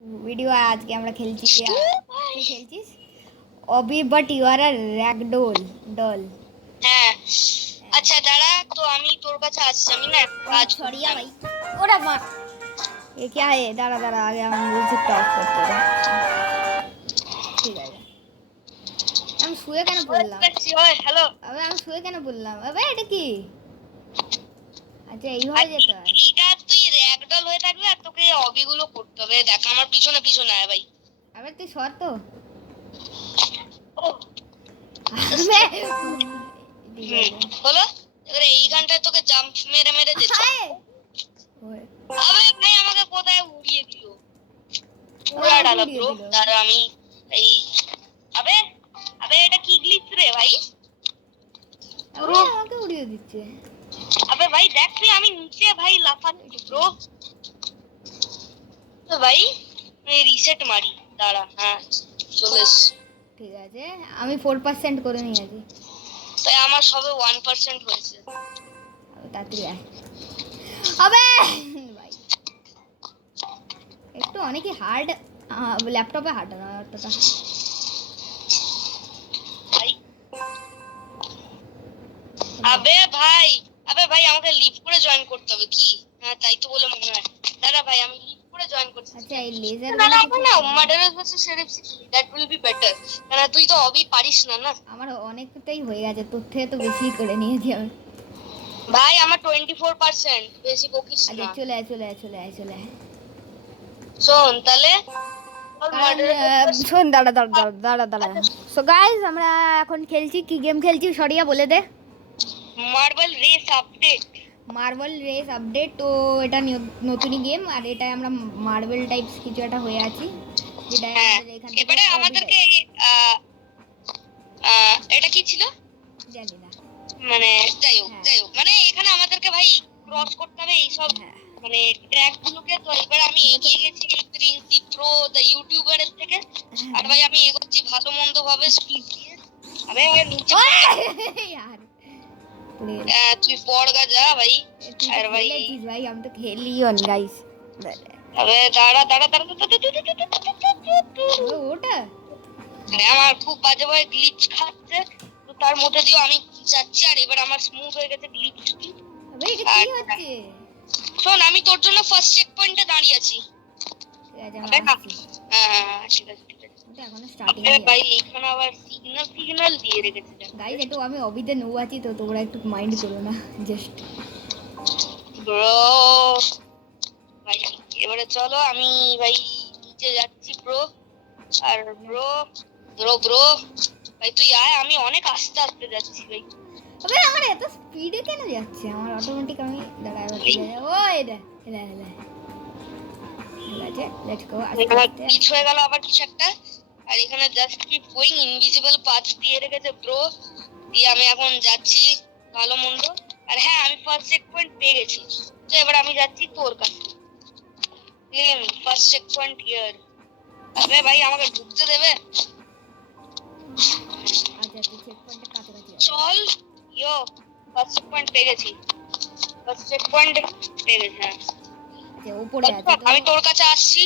Video আজকে আমরা খেলছি তুই খেলছিস Abhi but you are a ragdoll doll হ্যাঁ আচ্ছা দাঁড়া তো আমি তোর কাছে আসছি আমি না কাজ ছড়িয়া করতাম ভাই ওরা মার ये क्या है दाঁড়া দাঁড়া আগে আমি মিউজিকটা অফ করতে দে ঠিক আছে আমি শুয়ে কেন পড়লাম হ্যালো আবে আমি শুয়ে কেন পড়লাম আবে এটা কি আচ্ছা এইভাবে যেতে হয় এইটা তুই র‍্যাগডল হয়ে থাকবি আর তোকে অবিগুলো করতে হবে দেখ আমার পিছনে পিছনে আয় ভাই আবে তুই সর তো ও আবে ঠিক আছে হলো এবারে এইখানটায় তোকে জাম্প মেরে মেরে যেতে হায় আবে ভাই আমাকে কোথায় উড়িয়ে দিল পুরা ডালা ব্রো দাঁড়া আমি এই আবে আবে এটা কি গ্লিচ রে ভাই আবে আমাকে উড়িয়ে দিচ্ছে আবে ভাই দেখ তুই আমি নিচে ভাই লাফাচ্ছি ব্রো তো ভাই আমি রিসেট মারি দাঁড়া হ্যাঁ চলে ঠিক আছে আমি 4% করে নিয়েছি তাই আমার সবে 1% হয়েছে তাড়াতাড়ি আয় আবে ভাই একটু অনেকই হার্ড ল্যাপটপে হার্ড না অতটা ভাই আবে ভাই আমাকে লিভ করে জয়েন করতে হবে কি হ্যাঁ তাই তো বলে মনে হয় দাঁড়া ভাই আমি লিভ করে জয়েন করছি আচ্ছা এই লেজার না murderer versus sheriff that will be better কারণ তুই তো অবি পারিস না না আমার অনেকটাই হয়ে গেছে তোর থেকে তো বেশি করে নিয়েছি আমি ভাই আমার 24% বেশি বকিস না আচ্ছা চলে আয় চলে আয় চলে আয় চলে আয় শোন তাহলে শোন দাঁড়া দাঁড়া দাঁড়া দাঁড়া সো গাইস আমরা এখন খেলছি কি গেম খেলছি সরিয়া বলে দে marble race update marble race update তো এটা নতুনই গেম আর এটা আমরা মার্বেল টাইপস কিছু একটা হয়ে আছি যেটা আমাদের এখান থেকে এবারে আমাদেরকে এটা কি ছিল জানি না মানে যাই হোক মানে এখানে আমাদেরকে ভাই ক্রস করতে হবে এই সব মানে ট্র্যাক গুলোকে তো এবার আমি এগিয়ে গেছি এই প্রিন্সি প্রো দা ইউটিউবারের থেকে আর ভাই আমি এগোচ্ছি ভালো মন্দ ভাবে স্পিড দিয়ে আরে নিচে यार তুই পড়গা যা ভাই আর ভাই ভাই আমি তো খেলিও নি গাইস আরে দাঁড়া ওটা আরে আমার খুব বাজে ভাই গ্লিচ খাচ্ছে তো তার মধ্যে দিয়েও আমি যাচ্ছি আর এবার আমার স্মুথ হয়ে গেছে গ্লিচ আবে এটা কি হচ্ছে শোন আমি তোর জন্য ফার্স্ট চেক পয়েন্টে দাঁড়িয়ে আছি হ্যাঁ ঠিক আছে এখনো স্টার্টিং ভাই এখানে আবার সিগন্যাল দিয়ে রেখেছে গাইস একটু আমি অবিতে নো আছি তো তোমরা একটু মাইন্ড করো না জাস্ট ব্রো ভাই এবারে চলো আমি ভাই নিচে যাচ্ছি ব্রো আর ব্রো ভাই তুই আয় আমি অনেক আস্তে আস্তে যাচ্ছি ভাই আবে আমার এত স্পিডে কেন যাচ্ছে আমার অটোমেটিক আমি দাঁড়ায় ওই দে ঠিক আছে লেটস গো পিছ হয়ে গেল আবার কিছু একটা আর এখানে just keep going invisible path দিয়ে রেখেছে ব্রো দিয়ে আমি এখন যাচ্ছি ভালো মন্দ আর হ্যাঁ আমি ফার্স্ট চেক পয়েন্ট পেয়ে গেছি তো এবার আমি যাচ্ছি তোর কাছে claim first check point here আরে ভাই আমাকে ঢুকতে দেবে আচ্ছা তুই চেক পয়েন্টের কাছাকাছি চল ইয়ো ফার্স্ট চেক পয়েন্ট পেয়ে গেছি ফার্স্ট চেক পয়েন্ট পেয়ে গেছি হ্যাঁ আচ্ছা উপরে আছে আমি তোর কাছে আসছি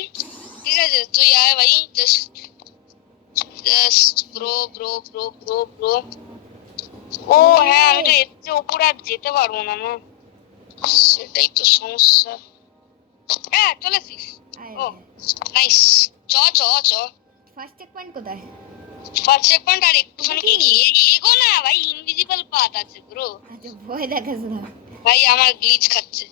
ঠিক আছে তুই আয় ভাই জাস্ট ব্রো ও হ্যাঁ আমি তো এর চেয়ে উপরে আর যেতে পারবো না না সেটাই তো সমস্যা হ্যাঁ চলেছিস ও নাইস চ ফার্স্ট চেক পয়েন্ট কোথায় ফার্স্ট চেক পয়েন্ট আর একটুখানি এগো না ভাই ইনভিজিবল পাথ আছে ব্রো আচ্ছা ভয় দেখাস না ভাই আমার গ্লিচ খাচ্ছে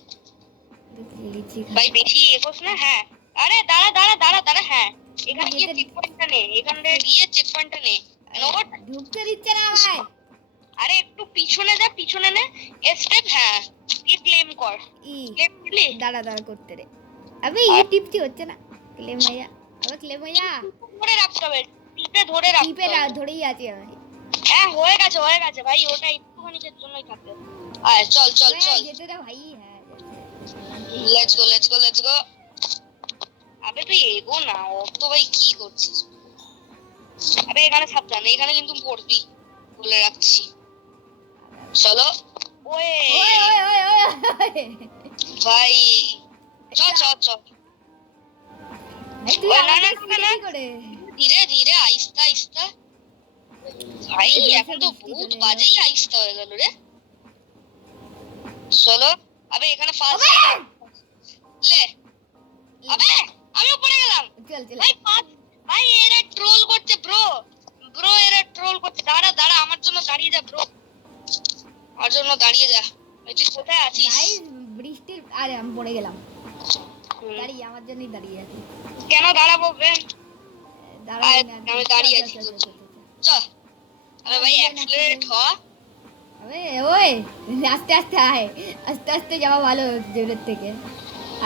ভাই বেশি এগোস না হ্যাঁ আরে দাঁড়া হ্যাঁ এখানে গিয়ে চেক পয়েন্টটা নে এখানে গিয়ে চেক পয়েন্টটা নে ঢুকতে দিচ্ছে না ভাই আরে একটু পিছনে যা পিছনে নে স্টেপ হ্যাঁ কি ক্লেম কর দাঁড়া করতে রে আবে এই টিপটি হচ্ছে না ক্লেম ভাইয়া ধরে রাখতে হবে টিপে ধরে রাখ টিপে ধরেই আছি আমি হ্যাঁ হয়ে গেছে ভাই ওটা একটুখানির জন্যই থাকবে আয় চল যেতে দে ভাই হ্যাঁ লেটস গো আবে তুই এগো না অত ভাই কি করছিস আবে এখানে সাবধান এখানে কিন্তু পড়বি বলে রাখছি চলো ওয়ে ওই ভাই চ এই তুই ওই না, আমাকে না, স্পিডে না, কি করে? ধীরে ধীরে আইস্তা আইস্তা। ভাই এই এখন দেশে তো বৃষ্টি বহুত চলে এলো। বাজেই আইস্তা হয়ে গেল রে। চলো আবে এখানে ফার্স্ট লে। আবে আমিও পড়ে গেলাম। চল চল। ভাই ভাই এরা ট্রোল করছে ব্রো। ব্রো এরা ট্রোল করছে। দাঁড়া দাঁড়া আমার জন্য দাঁড়িয়ে যা ব্রো। আমার জন্য দাঁড়িয়ে যা। ভাই তুই কোথায় আছিস? গাইস বৃষ্টির আরে আমি পড়ে গেলাম। হুম। দাঁড়িয়ে আমার জন্যই দাঁড়িয়ে আছি। কেন দাঁড়াবো বে? দাঁড়াবি না। আমি দাঁড়িয়ে চল, আছি চল, তোর চল, জন্য। চল, চল। চল আরে ভাই অ্যাক্সিলারেট হ। আবে ওই আস্তে আস্তে আয়, আস্তে আস্তে যাওয়া ভালো জোরের থেকে।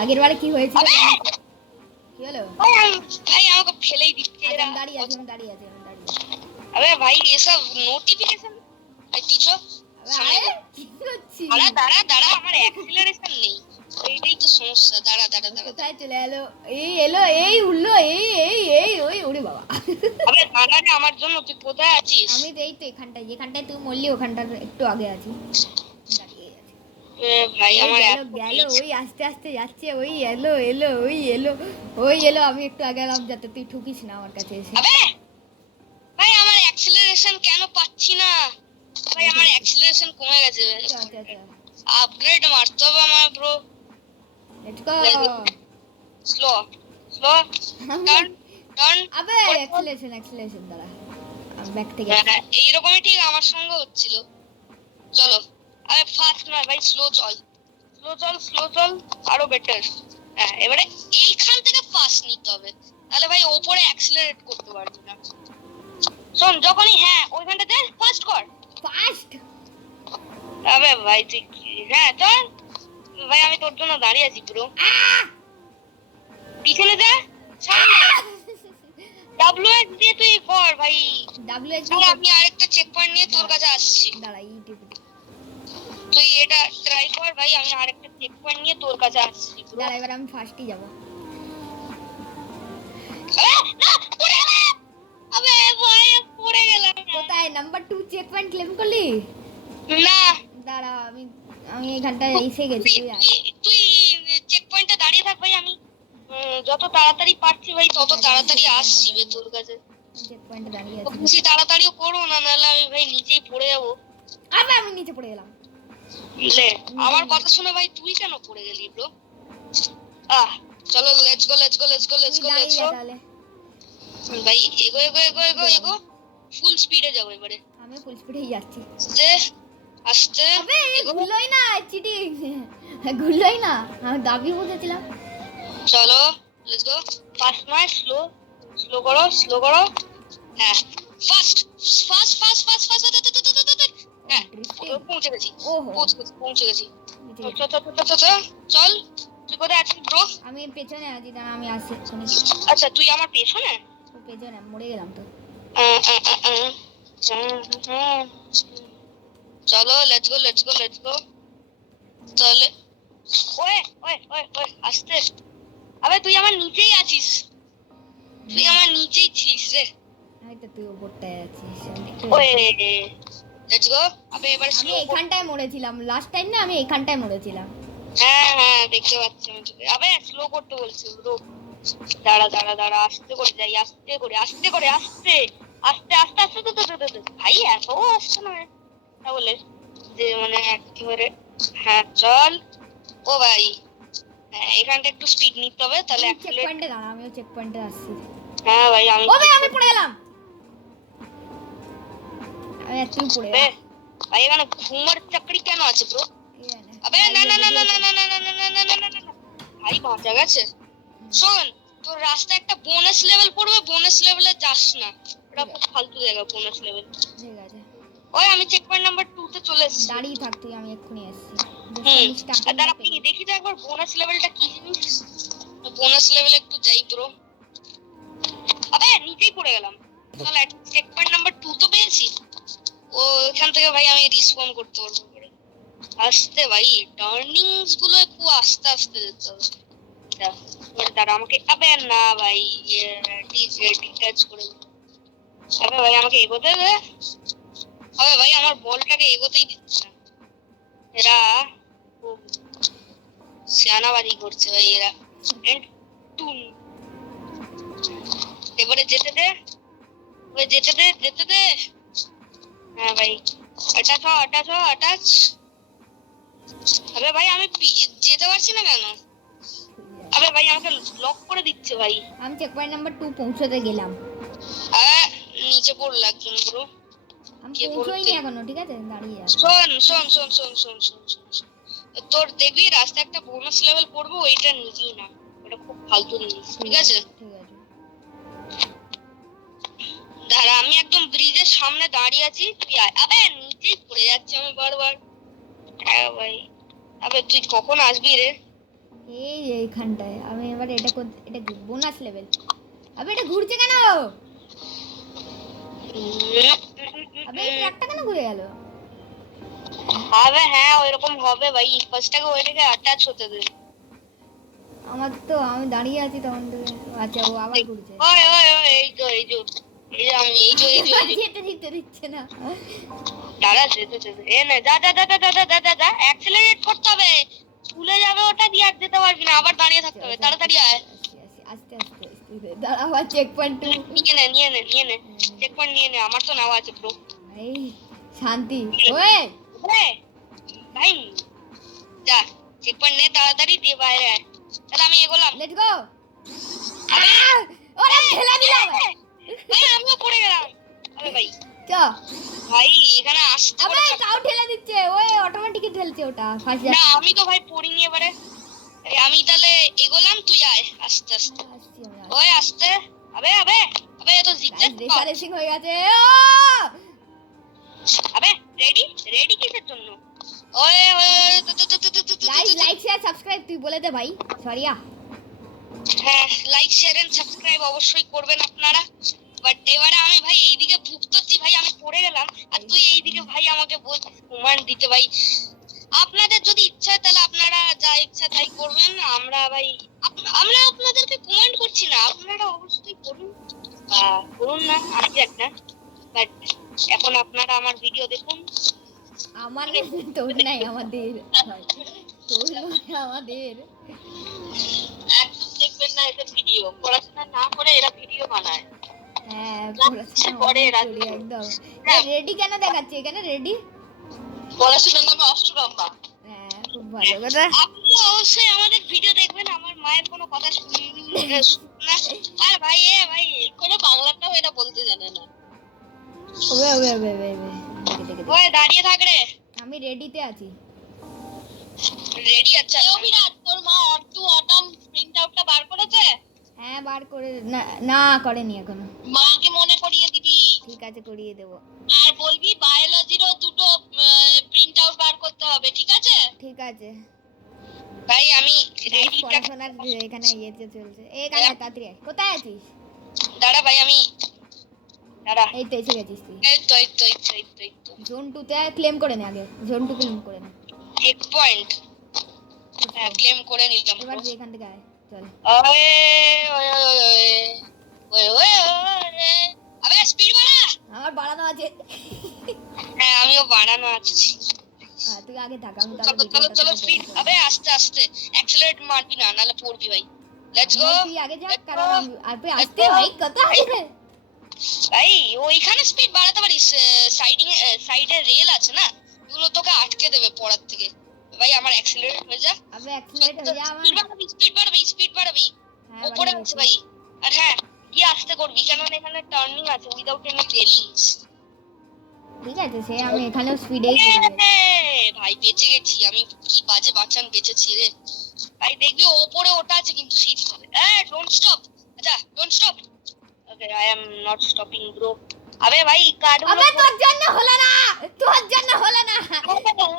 আগের বারে কি হয়েছিল আবে জানিস? কি হলো? ভাই আমাকে ফেলেই দিচ্ছে আজ এরা। আমি দাঁড়িয়ে আছি, আমি দাঁড়িয়ে আছি, আমি দাঁড়িয়ে আছি। আবে ভাই এসব নোটিফিকেশন। ভাই পিছো আবে সামনে আয়, কি করছিস? দাঁড়া দাঁড়া দাঁড়া আমার অ্যাক্সিলারেশন নেই। এইটাই তো সমস্যা। দাঁড়া দাঁড়া দাঁড়া। কোথায় চলে এলো? এই এলো, এই উঠলো, এই ওই ওরে বাবা। আবে দাঁড়া রে আমার জন্য তুই কোথায় আছিস? আমি তো এই তো এখানটায়, যেখানটায় তুই মরলি ওখানটার একটু আগে আছি, দাঁড়িয়ে আছি। ভাই ওই আমার গেল এত গেল, glitch। ওই আস্তে আস্তে যাচ্ছে, ওই এলো এলো, ওই এলো, আমি একটু আগে এলাম যাতে তুই ঠুকিস না আমার কাছে এসে। আবে ভাই আমার অ্যাক্সিলারেশন কেন পাচ্ছি না? ভাই আমার অ্যাক্সিলারেশন কমে গেছে। আচ্ছা আপগ্রেড মারতে হবে আমার bro. Let's go. Slow slow turn turn. আবে অ্যাক্সিলারেশন দাঁড়া, ব্যাক থেকে এইরকমই ঠিক আমার সঙ্গে হচ্ছিল। চলো আরে ফাস্ট নয় ভাই স্লো চল স্লো চল স্লো চল আরো বেটার। হ্যাঁ এবারে এইখান থেকে ফাস্ট নিতে হবে তাহলে ভাই ওপরে অ্যাক্সিলারেট করতে পারবি না। শোন যখনই হ্যাঁ ওইখানটাতে ফাস্ট কর ফাস্ট। আবে ভাই তুই হ্যাঁ চল ভাই আমি তোর জন্য দাঁড়িয়ে আছি ব্রো। পিছনে যা সামনে WX দিয়ে তুই কর ভাই। WX তাহলে আমি আরেকটা চেক পয়েন্ট নিয়ে তোর কাছে আসছি। দাঁড়া ইউটিউব। তুই এটা ট্রাই কর ভাই আমি আরেকটা চেক পয়েন্ট নিয়ে তোর কাছে আসছি ব্রো। দাঁড়া এবার আমি ফার্স্টই যাব। না পড়ে গেলাম। আবে ভাই পড়ে গেলাম। কোথায় নাম্বার 2 চেক পয়েন্ট ক্লেম করলি? না দাঁড়া আমি এখানটায় এসে গেছি, তুই আয়। তুই চেক পয়েন্টে দাঁড়িয়ে থাক ভাই আমি যত তাড়াতাড়ি পারছি ভাই তত তাড়াতাড়ি আসছি বে তোর কাছে। চেক পয়েন্টে দাঁড়িয়ে খুব আছি। বেশি তাড়াতাড়িও করো না নাহলে আমি ভাই নিচেই পড়ে যাবো। আবে আমি নিচে পড়ে গেলাম। লে আমার কথা শুনে ভাই তুই কেন পড়ে গেলি ব্রো? চলো let's go let's go let's go let's তুই গো দাঁড়িয়ে লেটস যা গো তাহলে। ভাই এগো এগো এগো এগো এগো ফুল স্পিডে যাবো এবারে। আমি ফুল স্পিডেই যাচ্ছি। আস্তে আস্তে আবে এগো। ঘুরলোই না, চিটিং ঘুরলোই না, আমি দাবি বুঝেছিলাম। চলো লেটস গো ফাস্ট নয় স্লো স্লো করো হ্যাঁ fast fast fast fast fast হ্যাঁ পৌঁছে গেছি ওহো পৌঁছে গেছি চল তুই কোথায় আছিস ব্রো? আমি পেছনে আছি, দাঁড়া আমি আসছি এক্ষুনি। আচ্ছা তুই আমার পেছনে? তোর পেছনে মরে গেলাম তো। চলো let's go let's go let's go তাহলে ওয়ে ওয়ে ওয়ে ওয়ে আস্তে। আবে তুই আমার নিচেই আছিস, তুই আমার নিচেই ছিলিস রে। আমি তো তুই ওপরটায় আছিস। Way let's go. আবে এবার আমি স্লো এখানটায় মরেছিলাম লাস্ট টাইম না, আমি এখানটায় মরেছিলাম। হ্যাঁ হ্যাঁ দেখতে পাচ্ছি আমি তোকে। আবে স্লো করতে বলছি ব্রো। দাঁড়া দাঁড়া দাঁড়া আস্তে করে যাই আস্তে করে আস্তে করে আস্তে আস্তে আস্তে আস্তে ভাই এত আসছে না তাহলে যে মানে একেবারে। হ্যাঁ চল ও ভাই হ্যাঁ এখানটা একটু স্পিড নিতে হবে তাহলে চেক পয়েন্টে দাঁড়া, আমিও চেক পয়েন্টে আসছি। হ্যাঁ ভাই আমি ও ভাই আমি পড়ে গেলাম। আমি একটু পড়ে গেলাম। ভাই এখানে ঘুমার চাকরি কেন আছে ব্রো? কি জানে। আবে না না না না না না না না না না না না না ভাই বাঁচা গেছে। শোন তোর রাস্তায় একটা বোনাস লেভেল পড়বে, বোনাস লেভেলে যাস না, এটা খুব ফালতু জায়গা বোনাস লেভেল। ঠিক আছে ওই আমি চেক পয়েন্ট নাম্বার 2 তে চলে এসেছি। দাঁড়িয়ে থাক তুই, আমি এক্ষুনি আসছি। আর দাঁড়া আপনি দেখি তো একবার বোনাস লেভেলটা কি জিনিস। বোনাস লেভেলে একটু যাই ব্রো। আবে নিচেই পড়ে গেলাম। চল চেক পয়েন্ট নাম্বার 2 তো পেয়েছি। ও এখান থেকে ভাই আমি রিসপন করতে পারবো করে আস্তে ভাই টার্নিংস গুলো খুব আস্তে আস্তে যেতে হবে। দাঁড়া আমাকে আবে না ভাই ডিটাচ করে আবে ভাই আমাকে এগোতে দে। আবে ভাই আমার বলটাকে এগোতেই দিচ্ছে না এরা, খুব সিয়ানাবাজি করছে ভাই এরা। এবারে যেতে দে, যেতে দে। হ্যাঁ ভাই, অ্যাটাচ। আরে ভাই আমি যেতে পারছি না কেন? আরে ভাই আমাকে লক করে দিচ্ছে ভাই। আমি চেক পয়েন্ট নাম্বার 2 পৌঁছতে গেলাম। নিচে পড়ল একজন ব্রো। আমি কে পৌঁছইনি বলতে? এখনো, ঠিক আছে, দাঁড়িয়ে আছি। শোন। তোর দেখবি রাস্তায় একটা বোনাস লেভেল পড়বো, ওইটা নিবি না, ওটা খুব ফালতু জিনিস, ঠিক আছে? ঠিক আছে। দাঁড়া, আমি একদম ব্রিজের সামনে দাঁড়িয়ে আছি, তুই আয়। আবে নিচেই পড়ে যাচ্ছে আমি বারবার। হ্যাঁ ভাই, আবে তুই কখন আসবি রে? এইখানটায় আমি এবার এটা এটা বোনাস লেভেল। আবে এটা ঘুরছে কেন? আবে এই ট্রাকটা কেন ঘুরে গেল? আবে হ্যাঁ ওইরকম হবে ভাই, ফার্স্টটাকে ওইটাকে অ্যাটাচ হতে দে। আমি দাঁড়িয়ে আছি তখন থেকে। আচ্ছা ও আবার ঘুরছে। ওই আমি যেতে দিচ্ছে না। দাঁড়া, যেতে এ নে, যা অ্যাক্সেলারেট করতে হবে, ভুলে যাবে ওটা দিয়ে আর যেতে পারবি না, আবার দাঁড়িয়ে থাকতে হবে, তাড়াতাড়ি আয়। আস্তে দাঁড়া, আবার চেক পয়েন্ট নিয়ে নে চেক পয়েন্ট নিয়ে নে, আমার তো নেওয়া আছে ব্রো। এই শান্তি ওই ভাই যা, চেক পয়েন্ট নে তাড়াতাড়ি, দিয়ে বাইরে আয়। তাহলে আমি এগোলাম। Let's go. ওরে ঠেলা দিলাম ভাই আমিও পড়ে গেলাম। আরে ভাই চ ভাই এখানে আসতে আবে কাউ ঠেলা দিচ্ছে, ওই অটোমেটিক ঠেলছে ওটা ফাঁসি। না আমি তো ভাই পড়িনি এবারে। আমি তাহলে এগোলাম, তুই আয় আস্তে ওই আস্তে। আবে তো জিগজ্যাগ রেসিং হয়ে গেছে। আবে রেডি কিসের জন্য? ওই গাইস লাইক শেয়ার সাবস্ক্রাইব তুই বলে দে ভাই। সরিয়া হ্যাঁ, লাইক শেয়ার এন্ড সাবস্ক্রাইব অবশ্যই করবেন আপনারা। বাট এবারে আমি ভাই এইদিকে ভুগতেছি ভাই, আমি পড়ে গেলাম আর তুই এইদিকে ভাই আমাকে বলছিস কমান্ড দিতে। ভাই আপনাদের যদি ইচ্ছা হয় তাহলে আপনারা যা ইচ্ছা তাই করবেন। আমরা আপনাদেরকে কমেন্ট করছি না, আপনারা অবশ্যই করুন করুন না, আমি একটা। বাট এখন আপনারা আমার ভিডিও দেখুন। আমার তোর নাই আমাদের, তোর নয় আমাদের। একদম দেখবেন না এদের ভিডিও, পড়াশোনা না করে এরা ভিডিও বানায়। হ্যাঁ পড়াশোনা করে এরা একদম। রেডি কেন দেখাচ্ছে এখানে? রেডি পড়াশোনার নামে অষ্টরম্বা। হ্যাঁ খুব ভালো কথা। আপনি অবশ্যই আমাদের ভিডিও দেখবেন, আমার মায়ের কোনো কথা শুনবেন না। আর ভাই কোনো বাংলাটাও এটা বলতে জানে না। ওই দাঁড়িয়ে থাক রে, আমি রেডিতে আছি। রেডি? আচ্ছা বিরাট, তোর মা অটাম প্রিন্ট আউটটা বার করেছে? হ্যাঁ বার করে না করেনি এখনো। মাকে মনে করিয়ে দিবি। ঠিক আছে করিয়ে দেব। আর বলবি বায়োলজিরও দুটো প্রিন্ট আউট বার করতে হবে, ঠিক আছে? ঠিক আছে ভাই আমি রেডি। পড়াশোনার এখানে ইয়েতে চলছে। এখানে তাড়াতাড়ি আয়। কোথায় আছিস? দাঁড়া ভাই আমি দাঁড়া। এই তো এসে গেছিস তুই। এই তো জোন 2 তে ক্লেম করে নে আগে। জোন 2 ক্লেম করে নে। চেক পয়েন্ট হ্যাঁ ক্লেম করে নিলাম। এবার এখান থেকে আয় চল। ওয়ে আবে স্পিড বাড়া। আমার বাড়ানো আছে। হ্যাঁ আমিও বাড়ানো আছে। তুই আগে থাক, আমি চলো স্পিড। আবে আস্তে অ্যাক্সেলারেট মারবি না, নালে পড়বি ভাই। Let's go. তুই আগে যা, কারণ আপনি আসতে ভাই কত আছে ভাই ওইখানে স্পিড বাড়াতে পারিস, সাইডে রেল আছে না, ওগুলো তোকে আটকে দেবে পড়ার থেকে। ভাই আমার অ্যাক্সেলারেট হয়ে যা। আবে অ্যাক্সেলারেট হয়ে যা। আমার স্পিড বাড়াবি উপরে আছে ভাই। আর হ্যাঁ কি আস্তে করবি, কেন এখানে টার্নিং আছে উইদাউট এনি রেলিংস। ঠিক আছে সে আমি এখানেও স্পিডেই করব ভাই। বেঁচে গেছি আমি, কি বাজে বাঁচান বেঁচেছি রে ভাই। দেখবি ওপরে ওটা আছে কিন্তু সিট হবে। Don't stop. আচ্ছা don't stop. Okay I am not stopping bro. আবে ভাই কার্ডগুলো আবে তোর জন্য হলো না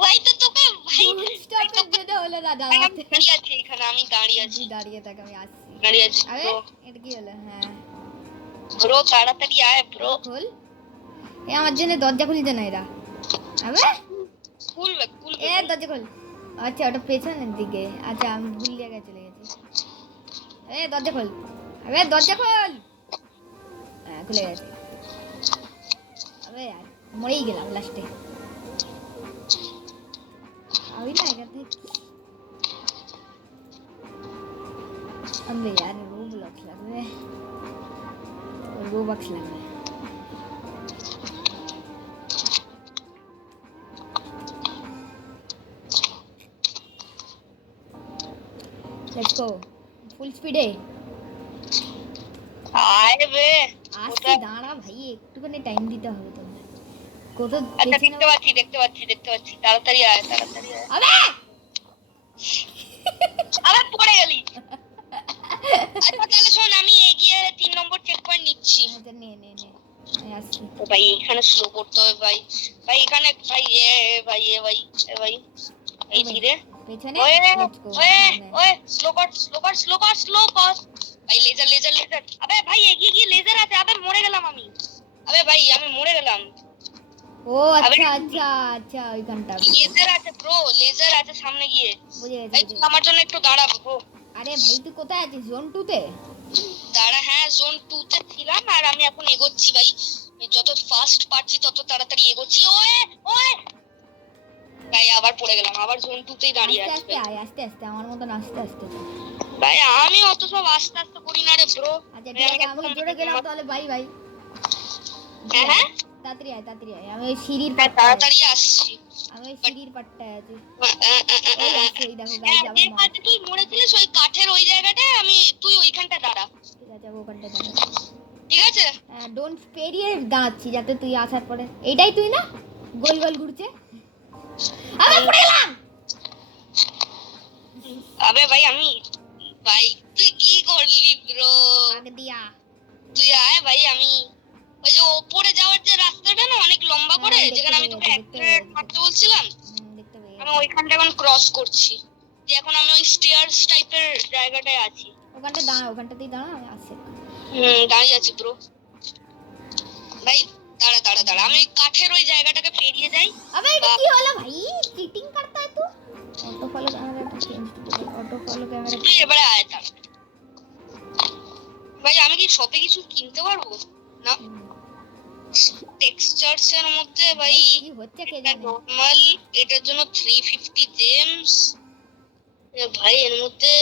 ভাই তো তোকে ভাই স্টপের জন্য হলো না। দাঁড়িয়ে আছি এখানে, আমি দাঁড়িয়ে আছি। দাঁড়িয়ে থাক, আমি আসছি। দাঁড়িয়ে আছি আবে এটা কি হলো? হ্যাঁ ব্রো তাড়াতাড়ি আয় ব্রো। খোল। আমার জন্য দরজা খুলছে না এরা। আবে খুলবে দরজা খোল। আচ্ছা ওটা পেছনের দিকে। আচ্ছা আমি ভুল জায়গায় চলে গেছি। দরজা খোল। আবে দরজা খোল। হ্যাঁ খুলে গেছে। আবে यार মরেই গেলাম লাস্টে। আমি না এখান থেকে अबे यार वो ब्लॉक लग रहे গো বক্স লাগবে। লেটস গো ফুল স্পিডে। আয় বে আসছি, দাঁড়া ভাই, একটুখানি টাইম দিতে হবে তো। কত আচ্ছা পেছনে দেখতে পাচ্ছি তাড়াতাড়ি আয় আবে আবার পড়ে গেলি। আচ্ছা তাহলে শোন, আমি এগিয়ে 3 নম্বর চেক পয়েন্ট নিচ্ছি। আচ্ছা নে নে নে, আমি আসছি। ও ভাই এখানে স্লো করতে হবে ভাই। ভাই এখানে ভাই ভাই এই ধীরে। পেছনে ওয়ে লেটস গো ওয়ে সামনে। ওয়ে স্লো কর ভাই। লেজার আবে ভাই এগিয়ে গিয়ে লেজার আছে। আবে মরে গেলাম আমি। আবে ভাই আমি মরে গেলাম। ও আচ্ছা আচ্ছা আচ্ছা, ওইখানটা লেজার আছে ব্রো, লেজার আছে সামনে গিয়ে। বুঝে গেছি ভাই বুঝে তুই গেছি। আমার জন্য একটু দাঁড়া ব্রো। আরে ভাই তুই কোথায় আছিস? জোন 2 তে? দাঁড়া, হ্যাঁ জোন 2 তে ছিলাম আর আমি এখন এগোচ্ছি ভাই। যত ফাস্ট পারছি তত তাড়াতাড়ি এগোচ্ছি। ওয়ে ওয়ে ভাই আবার পড়ে গেলাম, আবার জোন 2 তেই দাঁড়িয়ে আস্তে আছি আস্তে ভাই। আয়, আস্তে আস্তে, আমার মতন আস্তে আস্তে। ভাই আমি অত সব আস্তে আস্তে করি না রে ব্রো। আচ্ছা ঠিক আছে, আমি জোরে গেলাম তাহলে। Bye bye. হ্যাঁ তাড়াতাড়ি আয় তাড়াতাড়ি আয়, আমি ওই সিঁড়ির হ্যাঁ পাটটায় আছি। তাড়াতাড়ি আসছি। আমি ওই সিঁড়ির পাটটায় আছি। ওই আসছে, এই দেখো গাড়ি হ্যাঁ যাবে যে মা। কাজে তুই মরেছিলিস ওই কাঠের ওই জায়গাটায়, তুই ওইখানটা দাঁড়া। ঠিক আছে, আমি ওখানটায় দাঁড়াই। ঠিক আছে ডোন্ট পেরিয়ে দাঁড়াচ্ছি যাতে তুই আসার পরে। এইটাই তুই না? গোল গোল ঘুরছে। আরে পড়ে গেলাম। আবে ভাই ভাই তুই কি করলি ব্রো? আগে দিয়া। তুই আয় ভাই। আমি ওই যে ওপরে যাওয়ার যে রাস্তাটা না অনেক লম্বা করে, দেখতে যেখানে আমি পেয়ে তোকে গেছি, দেখতে পেয়ে অ্যাক্সিডেন্ট গেছি। মারতে বলছিলাম, দেখতে পেয়ে আমি গেছি। ওইখানটা এখন ক্রস করছি। যে এখন আমি ওই স্টেয়ার্স টাইপের জায়গাটায় আছি। ওখানটা দাঁড়া, ওখানটাতেই দাঁড়া, আমি আসছি। দাঁড়িয়ে আছি ব্রো। ভাই দাঁড়া আমি ওই কাঠের ওই জায়গাটাকে পেরিয়ে যাই। अबे এটা কি হলো ভাই? চিটিং करता है तू? Auto follow camera change to auto follow camera. তুই এবারে আয় তা। ভাই আমি কি শপে কিছু কিনতে পারবো? না টেক্সচারস এর মধ্যে ভাই কি হচ্ছে কে এটা জানে। নরমাল, এটার জন্য 350 জেমস। ভাই এর মধ্যে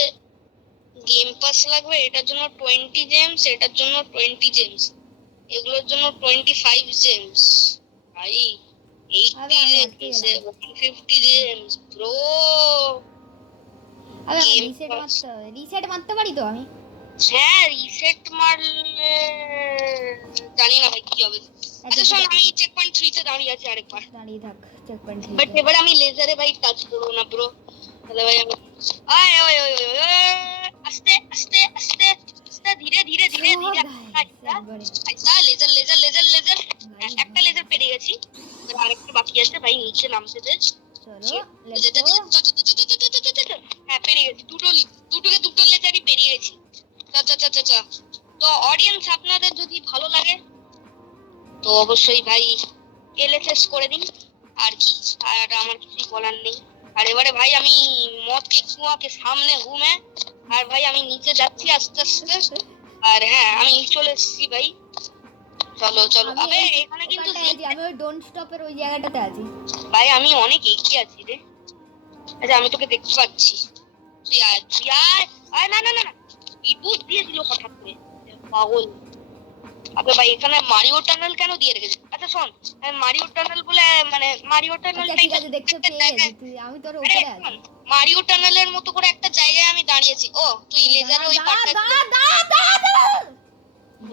গেম পাস লাগবে, এটার জন্য 20 জেমস, এটার জন্য 20 জেমস, এগুলোর জন্য 25 জেমস। ভাই 80 আমি জেমস, আটকে গেলাম। 150 জেমস ব্রো। আরে Game রিসেট মারতে পারি তো আমি? হ্যাঁ রিসেট মারলে জানি না ভাই কি হবে। আচ্ছা শোন, আমি চেক পয়েন্ট 3 তে দাঁড়িয়ে আছি আরেকবার। দাঁড়িয়ে থাক, চেক পয়েন্ট বাট এবার আমি লেজারে ভাই টাচ করবো না ব্রো। তাহলে ভাই আমি আয় ওই ওই ওই ওই, আস্তে আস্তে আস্তে আস্তে ধীরে ধীরে ধীরে ধীরে আচ্ছা লেজার একটা লেজার পেরিয়ে গেছি, এবার আরেকটা বাকি আছে ভাই। নিচে নামতে দে। চলো লেটস গো। হ্যাঁ পেরিয়ে গেছি, দুটো লেজারই পেরিয়ে গেছি। চা তো অডিয়েন্স আপনাদের যদি ভালো লাগে তো অবশ্যই ভাই এলএসএস করে দিন। আর কি, আর আমার কিছু বলার নেই। আর এবারে ভাই আমি মদকে কুয়াকে সামনে ঘুমে, আর ভাই আমি নিচে যাচ্ছি আস্তে আস্তে। আর হ্যাঁ আমি চলে এসেছি ভাই। চলো আবে এখানে কিন্তু আমি ওই ডোন্ট স্টপের ওই জায়গাটাতে আছি ভাই। আমি অনেক এগিয়ে আছি রে। আচ্ছা আমি তোকে দেখতে পাচ্ছি। তুই আয় না ইটুস দিয়ে দিল হঠাৎ করে, পাগল। আবে ভাই এখানে মারিও টানেল কেন দিয়ে রেখেছে? আচ্ছা শোন, মারিও টানেল বলে মানে মারিও টানেল ঠিক আছে দেখতে পেয়ে গেছি তুই, আমি তোর উপরে আছি। মারিও টানেলের মতো করে একটা জায়গায় আমি দাঁড়িয়েছি। ও তুই লেজারে ওই পার্টটা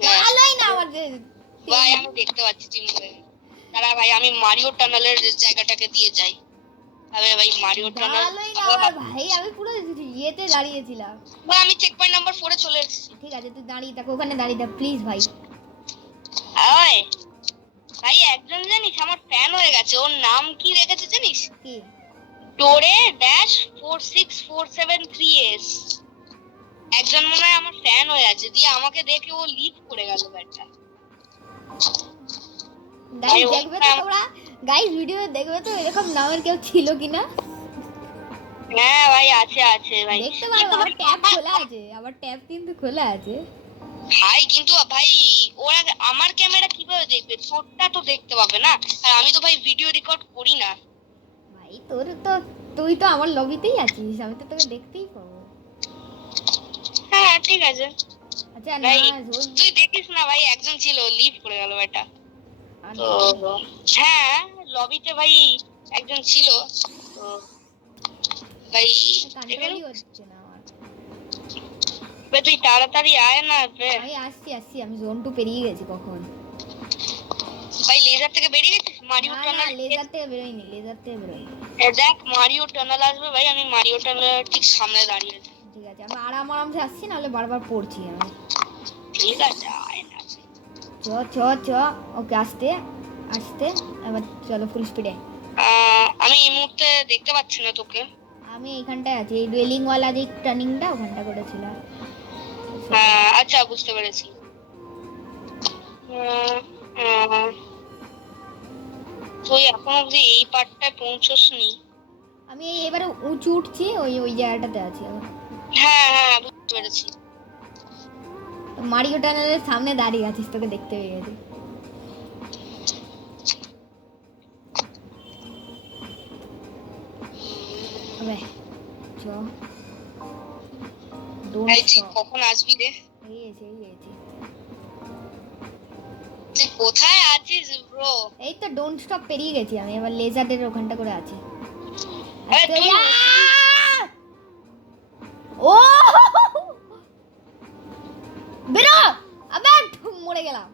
দাঁড়াই না আমাদের ভাই আমি দেখতে পাচ্ছি তুই মরে। দাঁড়া ভাই আমি মারিও টানেলের জায়গাটাকে দিয়ে যাই। আবে ভাই মারিও টানেল ভাই, আমি পুরো ইয়েতে দাঁড়িয়েছিলাম। ভাই আমি চেক পয়েন্ট নাম্বার 4 এ চলে এসেছি। ঠিক আছে তুই দাঁড়িয়ে থাক, ওখানে দাঁড়িয়ে থাক প্লিজ ভাই। আয় ভাই একজন জানিস আমার ফ্যান হয়ে গেছে, ওর নাম কি রেখেছে জানিস? কি? ডোরে ড্যাশ 46473s। একজন মনে হয় আমার ফ্যান হয়ে আছে, দিয়ে আমাকে দেখে ও লিভ করে গেল ব্যাটা। গাইস দেখবে তো তোমরা, গাইস ভিডিও দেখবে তো এরকম নামের কেউ ছিল কিনা। হ্যাঁ ভাই আছে ভাই, দেখতে পারো আমার ট্যাব খোলা আছে, আমার ট্যাব কিন্তু খোলা আছে ভাই। কিন্তু ভাই ওরা আমার ক্যামেরা কিভাবে দেখবে? তোরটা তো দেখতে পাবে না, আর আমি তো ভাই ভিডিও রেকর্ড করি না ভাই। তুই তো আমার লবিতেই আছিস, আমি তো তোকে দেখতেই পাবো। হ্যাঁ ঠিক আছে। আচ্ছা না ভাই জোন তুই দেখিস না ভাই, একজন ছিল লিভ করে গেল এটা। আর তো হ্যাঁ, লবিতে ভাই একজন ছিল। তো ভাই দেখে নি। কন্ট্রোলই হচ্ছে না আমার। বে তুই তাড়াতাড়ি আয় না বে। আমি আসছি আমি জোন 2 পেরিয়ে গেছি কখন। ভাই লেজার থেকে বেরিয়ে গেছিস? মারিও না টানেল লেজার থেকে বেরোইনি। দেখ, মারিও টানেল আসবে ভাই, আমি মারিও টানেলের ঠিক সামনে দাঁড়িয়ে আছি। ঠিক আছে আমি আরামসে আসছি, নাহলে বারবার পড়ছি আমি। ঠিক আছে আয় না। চ চ চ ওকে আসতে এবার চলো ফুল স্পিডে। আমি এই মুহূর্তে দেখতে পাচ্ছি না তোকে। আমি এখানটায় আছি, এই রেলিংওয়ালা যে টার্নিংটা ওখানটা করেছিলাম। আচ্ছা বুঝতে পেরেছি। উম, উম, তুই এখন অব্দি এই পার্টটায় পৌঁছসনি। আমি এবারে উঁচু উঠছি, ওই জায়গাটাতে আছি আমি। হ্যাঁ বুঝতে পেরেছি। মারিও টানেলের সামনে দাঁড়িয়ে আছিস, তোকে দেখতে পেয়ে গেছি। আবে চ ডোন্ট ভাই তুই স্টপ। কখন আসবি রে? এই এসে তুই কোথায় আছিস ব্রো? এই তো ডোন্ট স্টপ পেরিয়ে গেছি আমি, এবার লেজারের ওখানটা করে আছি। আরে তুই ও বেরো, আবে মরে গেলাম।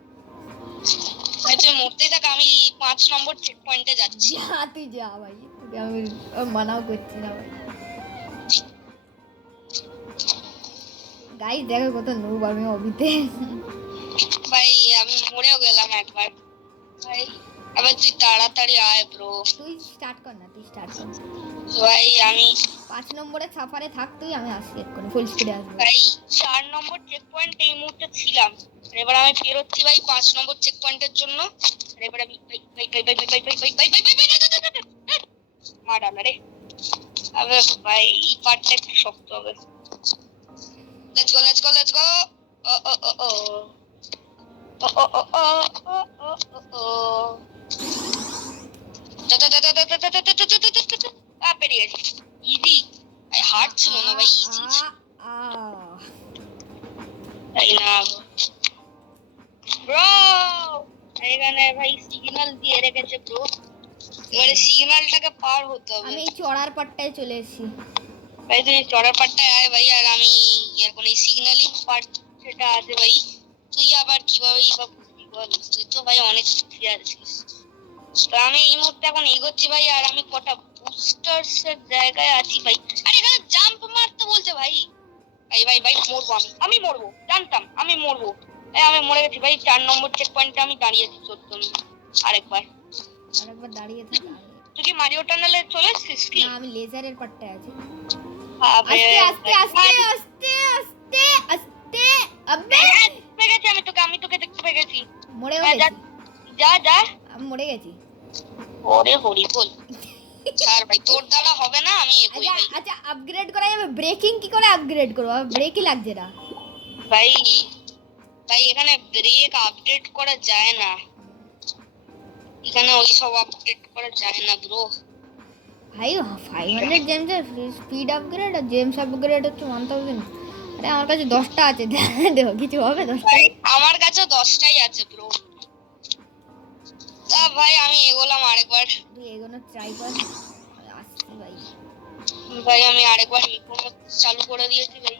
ভাই তুই মরতেই থাক, আমি 5 নম্বর চেক পয়েন্টে যাচ্ছি। তুই যা ভাই, তোকে আমি মানাও করছি না ভাই। গাইস দেখো কত নুব আমি অবিতে। ভাই আমি মরেও গেলাম একবার। ভাই আবার তুই তাড়াতাড়ি আয় ব্রো। তুই স্টার্ট কর। ভাই আমি 5 নম্বরের সাফারে থাক তুই, আমি আসছি এক্ষুনি ফুল স্পিডে আসবো। ভাই 4 নম্বর চেক পয়েন্ট এই মুহূর্তে ছিলাম। এবার আমি বেরোচ্ছি ভাই 5 নম্বর চেক পয়েন্টের জন্য। এবার আমি মারা না রে। আবে ভাই এই পার্টটা একটু শক্ত হবে। Let's go. ও ও ও ও ও ও ও ও ও ও ও পেরিয়ে গেছি। ইজি। হার্ড ছিল না ভাই, ইজি তাই না ব্রো? এখানে ভাই সিগন্যাল দিয়ে রেখেছে ব্রো, এবারে সিগন্যালটাকে পার হতে হবে। আমি এই চড়ার পাটটায় চলে এসেছি। ভাই তুই চড়ার পাটটায় আয় ভাই, আর আমি এখন এই সিগন্যালিং পার্ট যেটা আছে ভাই, তুই আবার কিভাবে সব বুঝবি বল? তুই তো ভাই অনেক শিখে আছিস। তো আমি এই মুহূর্তে এখন এগোচ্ছি ভাই, আর আমি কটা বুস্টার্স এর জায়গায় আছি ভাই। আরে এখানে জাম্প মারতে বলছে ভাই। ভাই মরবো আমি মরবো, জানতাম আমি মরবো। আমি মরে গেছি ভাই। 4 নম্বর চেক পয়েন্টে আমি দাঁড়িয়েছি 14 মিনিট। আরেকবার দাঁড়িয়ে থাক। তুই কি মারিও টানেলে চলে এসেছিস কি? না আমি লেজারের পাটটায় আছি। আবে আস্তে আবে পেয়ে গেছি আমি তোকে দেখতে পেয়ে গেছি। মরে যা গেছি। যা। আমি মরে গেছি। ওরে হরি বল। স্যার ভাই তোর দ্বারা হবে না, আমি এগোই ভাই। আচ্ছা আপগ্রেড করা যাবে? ব্রেকিং কি করে আপগ্রেড করব? ব্রেকই লাগছে না ভাই এখানে ব্রেক আপডেট করা যায় না, এখানে ওই সব আপডেট করা যায় না ব্রো। ভাই 500 জেমসের স্পিড আপগ্রেড আর জেমস আপগ্রেড হচ্ছে 1000। আরে আমার কাছে 10টা আছে, দেখো কিছু হবে 10টা? আমার কাছে 10টাই আছে ব্রো। তা ভাই আমি এগোলাম আরেকবার। তুই এগোনো ট্রাই কর। আসছি ভাই আমি আরেকবার এগোনো চালু করে দিয়েছি ভাই।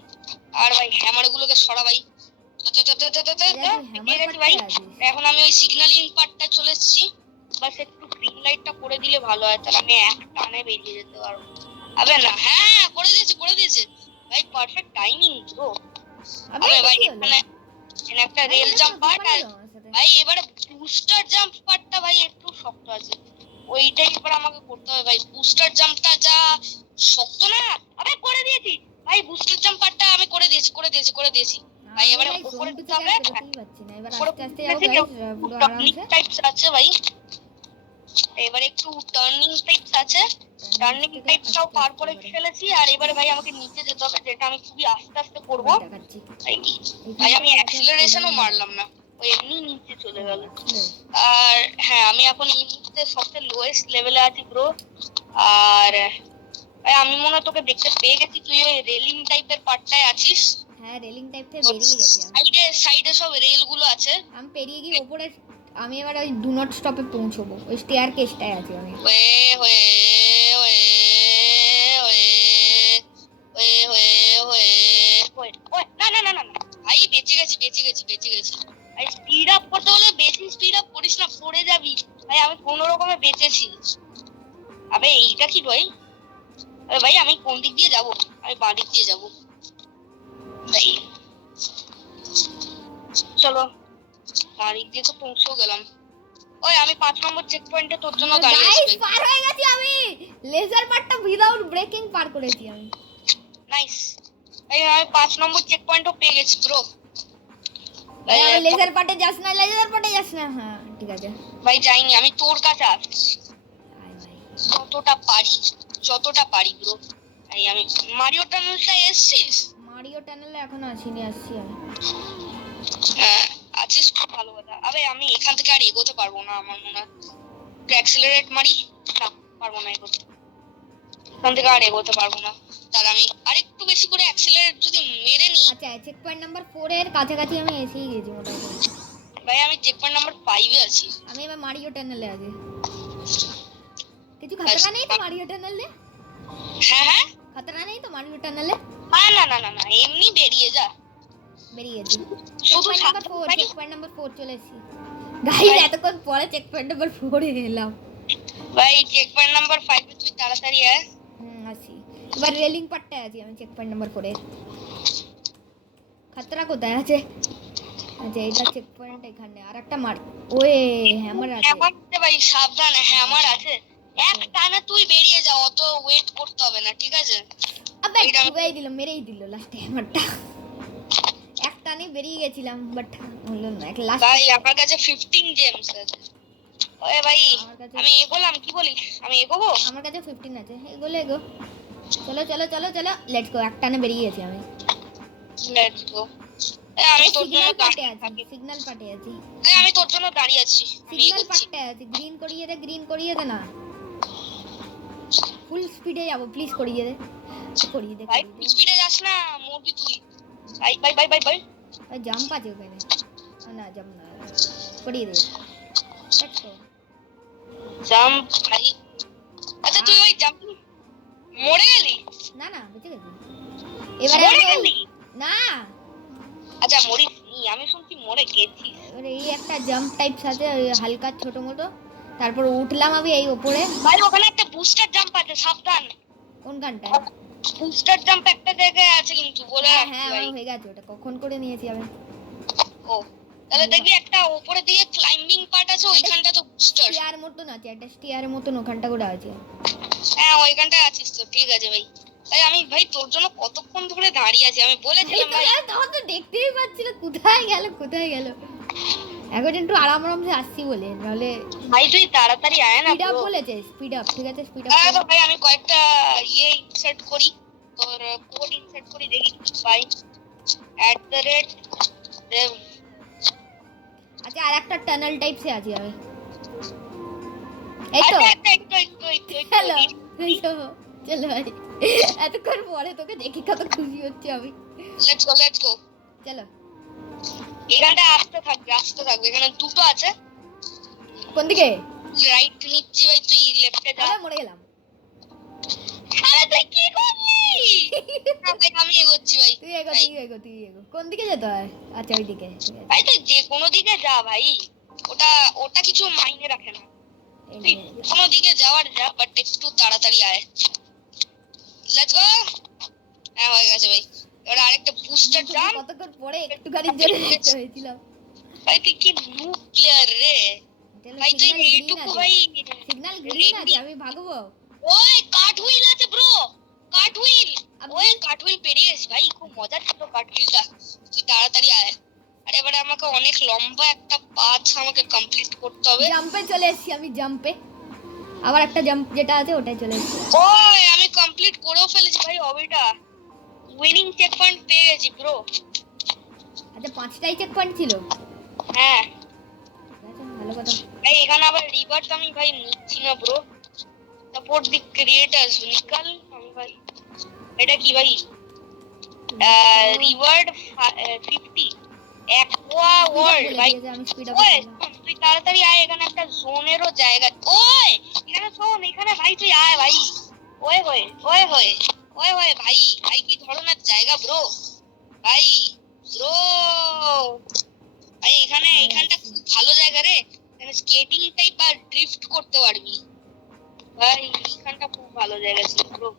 আর ভাই হ্যামার গুলোকে সরা ভাই। ভাই এখন আমি ওই সিগন্যালিং পার্টটা চলে এসেছি। বাস একটু গ্রিন লাইটটা করে দিলে ভালো হয়, তাহলে আমি এক টানে বেরিয়ে যেতে পারবো। আবে না, হ্যাঁ করে দিয়েছে ভাই, পারফেক্ট টাইমিং ব্রো। আবে ভাই এখানে একটা রেল জাম্প পার্ট আর ভাই এবারে বুস্টার জাম্প পার্টটা ভাই একটু শক্ত আছে, ওইটাই এবার আমাকে করতে হবে ভাই। বুস্টার জাম্পটা যা শক্ত না। আবে করে দিয়েছি ভাই, বুস্টার জাম্প পার্টটা আমি করে দিয়েছি ভাই। এবারে উপরে যেতে হবে। এবার আস্তে যাও গাইস, পুরো আরামসে। টাইপস আছে ভাই, এবারে একটু টার্নিং টাইপস আছে। টার্নিং টাইপসটাও পার করে ফেলেছি, আর এবারে ভাই আমাকে নিচে যেতে হবে, যেটা আমি খুবই আস্তে আস্তে করবো ভাই। আমি অ্যাক্সিলারেশনও মারলাম না, ওই এমনি নিচে চলে গেল। আর হ্যাঁ আমি এখন এই মুহূর্তে সবচেয়ে লোয়েস্ট লেভেলে আছি ব্রো। আর ভাই আমি মনে হয় তোকে দেখতে পেয়ে গেছি, তুই ওই রেলিং টাইপের পার্টটায় আছিস। হ্যাঁ রেলিং টাইপ থেকে বেরিয়ে গেছি আমি। সাইডে সাইডে সব রেল গুলো আছে। আমি পেরিয়ে গিয়ে ওপরে আমি এবার ওই ডু নট স্টপে পৌঁছবো, ওই স্টেয়ার কেসটায় আছি আমি। Way way way way way way way way way না না না না না ভাই বেঁচে গেছি বেঁচে গেছি বেঁচে গেছি ভাই। স্পিড আপ করতে হলে বেশি স্পিড আপ করিস না, পড়ে যাবি ভাই। আমি কোনো রকমে বেঁচেছি। আবে এইটা কি ভাই? আরে ভাই আমি কোন দিক দিয়ে যাব? আমি বাঁ দিক দিয়ে যাব ভাই। চলো বাঁ দিক দিয়ে তো পৌঁছেও গেলাম। ওই আমি 5 নম্বর চেক পয়েন্টে তোর জন্য দাঁড়িয়ে আছি গাইস ভাই। পার হয়ে গেছি আমি, লেজার পার্টটা উইদাউট ব্রেকিং পার করেছি আমি। নাইস ভাই। আমি 5 নম্বর চেক পয়েন্টও পেয়ে গেছি ব্রো। ভাই আমি লেজার পার্টে যাস না, লেজার পার্টে যাস না। হ্যাঁ ঠিক আছে ভাই যাইনি, আমি তোর কাছে আসছি আয় ভাই। যতটা পারি ব্রো। আমি মারিও টানেলটা এসছিস? মারিও টানেলে এখনো আসিনি, আসছি আমি। হ্যাঁ আছিস, খুব ভালো কথা। আবে আমি এখান থেকে আর এগোতে পারবো না আমার মনে হয়। অ্যাক্সিলারেট মারি। না পারবো না এগোতে, এখান থেকে আর এগোতে পারবো না। তাহলে আমি আরেকটু বেশি করে অ্যাক্সিলারেট যদি মেরে নিই। আচ্ছা চেক পয়েন্ট নাম্বার 4 এর কাছাকাছি আমি এসেই গেছি মোটামুটি। ভাই আমি চেক পয়েন্ট নাম্বার 5 এ আছি। আমি এবার মারিও টানেলে আছি। কিছু খতরা নেই তো মারিও টানেলে? হ্যাঁ হ্যাঁ খতরা নেই তো মারিও টানেলে? না না না না এমনি বেরিয়ে যা। বেরিয়ে গেছি। শুধু চেক পয়েন্ট নাম্বার 4, ভাই চেক পয়েন্ট নাম্বার 4 চলে এসেছি। গাইস এতক্ষণ পরে চেক পয়েন্ট নাম্বার 4 এ এলাম। ভাই চেক পয়েন্ট নাম্বার 5 এ তুই তাড়াতাড়ি আয়। আসি। এবার রেলিং পার্টটায় আছি আমি চেক পয়েন্ট নাম্বার 4 এর। খতরা কোথায় আছে? আচ্ছা এটা চেক পয়েন্ট এখানে। আর একটা মার, ওয়ে হ্যামার আছে। হ্যামার আছে ভাই, সাবধানে হ্যামার আছে। এক টানা তুই বেরিয়ে যা, অত ওয়েট করতে হবে না, ঠিক আছে? আবে মেরেই দিল লাস্টে হ্যামারটা। এক টানে বেরিয়ে গেছিলাম বাট হলো না। এক লাস্ট ভাই আমার কাছে 15 জেমস আছে। ওরে ভাই আমি এগোলাম, কি বলিস? আমি এগোবো? আমার কাছে 15 আছে। এগোলে এগো। চলো চলো চলো চলো লেটস গো। এক টানে বেরিয়ে গেছি আমি। Let's go. আমি তোর জন্য সিগন্যাল পার্টে দাঁড়িয়ে আছি, থাকি। সিগন্যাল পার্টে আছি। আমি তোর জন্য দাঁড়িয়ে আছি, আমি সিগন্যাল এগোচ্ছি। পার্টে আছি। গ্রিন করিয়ে দে না। ফুল স্পিডে যাব প্লিজ, করিয়ে দে। ভাই স্পিডে যাস না, মরবি তুই। ভাই ভাই ভাই ভাই ভাই ওই জাম্প আছে ওখানে। না জাম্প না, করিয়ে দে। Let's go. জাম্প ভাই। আচ্ছা তুই ওই জাম্প মরে গেলি? না না বেঁচে গেছি। এবারে মরে আমি গেলি? না, আচ্ছা মরিস নি, আমি শুনছি মরে গেছিস। এবারে এই একটা জাম্প টাইপ সাথে ওই হালকা ছোট মোটো, তারপর উঠলাম আমি এই উপরে। ভাই ওখানে একটা বুস্টার জাম্প আছে, সাবধান। কোন গানটায়? বুস্টার জাম্প একটা জায়গায় আছে কিন্তু, বলে হ্যাঁ রাখছি হ্যাঁ ভাই। আমার হয়ে গেছে, ওটা কখন করে নিয়েছি আমি। ও তাহলে দেখবি একটা উপরে দিকে ক্লাইম্বিং পার্ট আছে, ওইখানটা তো বুস্টার। স্টিয়ার মতন আছে, একটা স্টিয়ারের মতন ওখানটা করে আছে। হ্যাঁ ওইখানটায় আছিস তো, ঠিক আছে ভাই। তাই আমি ভাই তোর জন্য কতক্ষণ ধরে দাঁড়িয়ে আছি, আমি বলেছিলাম ভাই। তখন তো দেখতেই পাচ্ছি না কোথায় গেল। এখন একটু আরামসে আসছি বলে, নাহলে ভাই তুই তাড়াতাড়ি আয় না স্পিড আপ bro। বলেছে, স্পিড আপ ঠিক আছে স্পিড হ্যাঁ তো আপ। ভাই আমি কয়েকটা ইয়ে ইনসার্ট করি, তোর কোড ইনসার্ট করি, দেখি ভাই @dev। আচ্ছা আর একটা টানেল টাইপ সে আছে আমি। এই তো আচ্ছা একটু হ্যালো, চলো ভাই। এতক্ষণ পরে তোকে দেখি কত খুশি হচ্ছে আমি। Let's go. চলো এখানটা আসতে থাকবে, এখানে দুটো আছে। কোন দিকে? রাইট নিচ্ছি ভাই, তুই লেফটে যা। আরে মরে গেলাম। আরে তুই কি করলি? না ভাই আমি এগোচ্ছি ভাই। তুই এগো। কোন দিকে যেতে হয়? আচ্ছা ওই দিকে। ভাই তুই যে কোনো দিকে যা ভাই, ওটা কিছু মাইনে রাখে না। তুই কোনো দিকে যাওয়ার যা, বাট একটু তাড়াতাড়ি আয়। Let's go. হ্যাঁ হয়ে গেছে ভাই। এবার আরেকটা বুস্টার জাম্প। কতক্ষণ পরে একটুখানি জেনে দেখতে হয়েছিলাম। ভাই তুই কি নুব প্লেয়ার রে ভাই, তুই এইটুকু ভাই। সিগন্যাল গ্রিন আছে, আমি ভাগবো। ওই কাঠহুইল আছে ব্রো, কাঠহুইল। ওই কাঠহুইল পেরিয়ে গেছি ভাই, খুব মজা ছিল কাঠহুইলটা। তুই তাড়াতাড়ি আয়। আর এবারে আমাকে অনেক লম্বা একটা পাথ আমাকে কমপ্লিট করতে হবে। জাম্পে চলে এসেছি আমি, জাম্পে। আবার একটা জাম্প যেটা আছে ওটাই চলে এসেছি। ওই আমি কমপ্লিট করেও ফেলেছি ভাই হবিটা। উইনিং চেক পয়েন্ট পেয়ে গেছি ব্রো। আচ্ছা 5টাই চেক পয়েন্ট ছিল। হ্যাঁ ভালো কথা। ভাই এখানে আবার রিভার্স আমি ভাই নিচ্ছি না ব্রো। সাপোর্ট দি ক্রিয়েটার্স নিকাল। আমি ভাই এটা কি ভাই? রিওয়ার্ড 50 অ্যাকোয়া ওয়ার্ল্ড ভাই। আমি স্পিড আপ ওই তুই তাড়াতাড়ি আয়, এখানে একটা জোনেরও জায়গা। ওই এখানে শোন, এখানে ভাই তুই আয় ভাই। ওয়ে হয়ে ওয়ে হয়ে ওয়ে হয়ে ভাই, ভাই কি ধরনের জায়গা ব্রো, ভাই ব্রো ভাই এখানটা খুব ভালো জায়গা রে। এখানে স্কেটিং টাইপ আর ড্রিফট করতে পারবি ভাই, এখানটা খুব ভালো জায়গা ছিল ব্রো।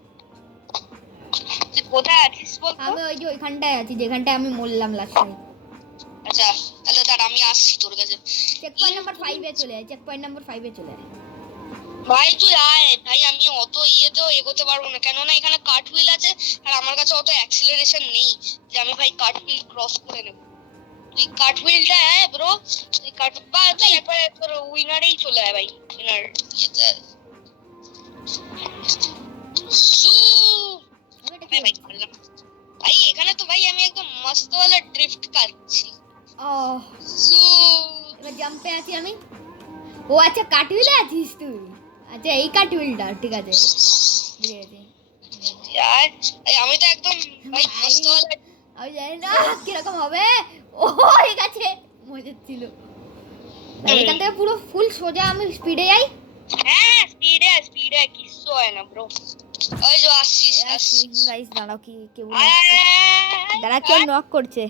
তুই কোথায় আছিস বলতো? আমি ওই যে ওইখানটায় আছি যেখানটায় আমি মরলাম লাস্ট টাইম। আচ্ছা তাহলে তার আমি আসছি তোর কাছে। চেক পয়েন্ট নাম্বার 5 এ চলে আয়, চেক পয়েন্ট নাম্বার 5 এ চলে আয়। ভাই তুই আয় ভাই, আমি অত ইয়েতেও এগোতে পারবো না, কেননা এখানে কাট হুইল আছে আর আমার কাছে অত অ্যাক্সিলারেশন নেই যে আমি ভাই কাট হুইল ক্রস করে নেব। তুই কাট হুইলটা আয় ব্রো, তুই কাট বা তুই একবার তোর উইনারেই চলে আয় ভাই, উইনার ইয়েতে সু আমি এটা ভাই ভাই করলাম ভাই। এখানে তো ভাই আমি একদম মস্ত ওয়ালা ড্রিফট কাটছি। ও সু এবার জাম্পে আছি আমি। ও আচ্ছা কাটুইলে আছিস তুই। আচ্ছা এই কাটুইলটা ঠিক আছে, বুঝে গেছি। यार আমি তো একদম ভাই মস্ত ওয়ালা। আমি জানি না কিরকম হবে। ও ঠিক আছে, মজা ছিল। এখান থেকে পুরো ফুল সোজা আমি স্পিডে যাই। হ্যাঁ স্পিডে কিচ্ছু হয় না ব্রো। ওই যে আসছিস গাইস দাঁড়াও, কি কেউ আয়, আয়, আয়, আয়, দাঁড়া, আয়, কেউ আয়। নক করছে।